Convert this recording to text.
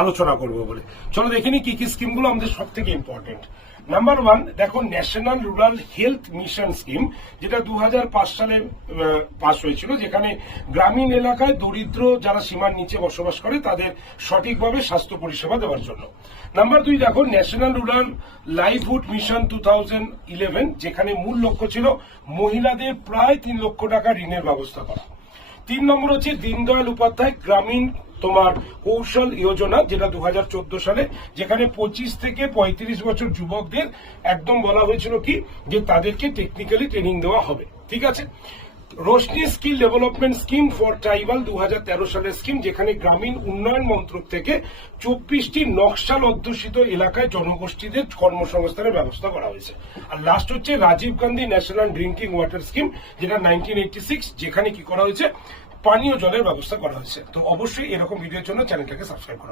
আলোচনা করব বলে। চলো দেখে নি কি কি স্কিমগুলো আমাদের সব থেকে ইম্পর্টেন্ট। নাম্বার 1 দেখো, national rural health mission scheme, যেটা 2005 সালে পাস হয়েছিল, যেখানে গ্রামীণ এলাকায় দরিদ্র যারা সীমার নিচে বসবাস করে তাদের সঠিকভাবে স্বাস্থ্য পরিষেবা দেওয়ার জন্য। নাম্বার 2 দেখো, ন্যাশনাল রুরাল লাইভহুড মিশন 2011, যেখানে মূল লক্ষ্য ছিল মহিলাদের প্রায় 3 লক্ষ টাকা ঋণের ব্যবস্থা করা। 3 নম্বর হচ্ছে দীনদয়াল উপাধ্যায় গ্রামীণ কৌশল যোজনা, যেটা 2014 সালে, যেখানে 25 থেকে 35 বছর যুবকদের একদম বলা হয়েছিল কি যে তাদেরকে টেকনিক্যালি ট্রেনিং দেওয়া হবে। ঠিক আছে। Roshni skill development scheme for tribal 2013 সালের স্কিম, যেখানে গ্রামীণ উন্নয়ন মন্ত্রক থেকে 24টি নকশাল অধ্যুষিত এলাকায় জনগোষ্ঠীদের কর্মসংস্থানের ব্যবস্থা করা হয়েছে। আর লাস্ট হচ্ছে Rajiv Gandhi national drinking water scheme, যেটা 1986, যেখানে কি করা হয়েছে পানীয় জলের ব্যবস্থা করা হয়েছে। তো অবশ্যই এরকম ভিডিওর জন্য চ্যানেলটাকে সাবস্ক্রাইব করুন।